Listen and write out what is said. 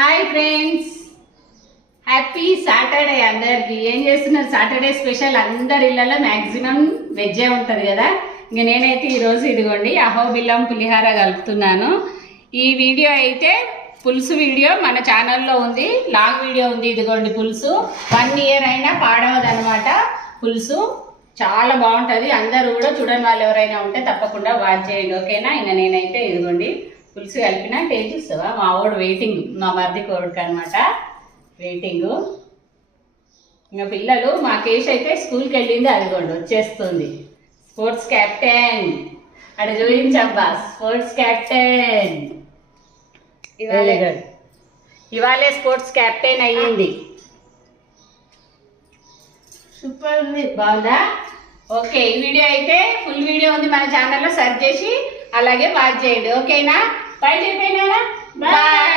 Hi friends, happy Saturday. అందరికి ఏం చేస్తున్నారు? సాటర్డే స్పెషల్ అందరి ఇళ్ళలో మ్యాక్సిమం వెజ్జే ఉంటుంది కదా. ఇంక నేనైతే ఈరోజు ఇదిగోండి అహోబిల్లం పులిహార కలుపుతున్నాను. ఈ వీడియో అయితే పులుసు వీడియో మన ఛానల్లో ఉంది, లాంగ్ వీడియో ఉంది. ఇదిగోండి పులుసు 1 year అయినా పాడవదనమాట. పులుసు చాలా బాగుంటుంది. అందరూ కూడా చూడని వాళ్ళు ఎవరైనా ఉంటే తప్పకుండా వాచ్ చేయండి, ఓకేనా? ఇంకా నేనైతే ఇదిగోండి పులుసు కలిపిన టేస్ట్ చూస్తావా? మా వాడు వెయిటింగ్, మా మరిది కొడుకు అనమాట వెయిటింగ్. ఇంకా పిల్లలు మా కేసు అయితే స్కూల్కి వెళ్ళింది, అదిగోండి వచ్చేస్తుంది. స్పోర్ట్స్ క్యాప్టెన్ అది చూపించబ్బా, స్పోర్ట్స్ క్యాప్టెన్ ఇవాళే స్పోర్ట్స్ క్యాప్టెన్ అయ్యింది. సూపర్ ఉంది, బాగుందా? ఓకే, ఈ వీడియో అయితే ఫుల్ వీడియో ఉంది మన ఛానల్లో, సెర్చ్ చేసి అలాగే వాచ్ చేయండి, ఓకేనా? బై చెప్పేనా? బాయ్.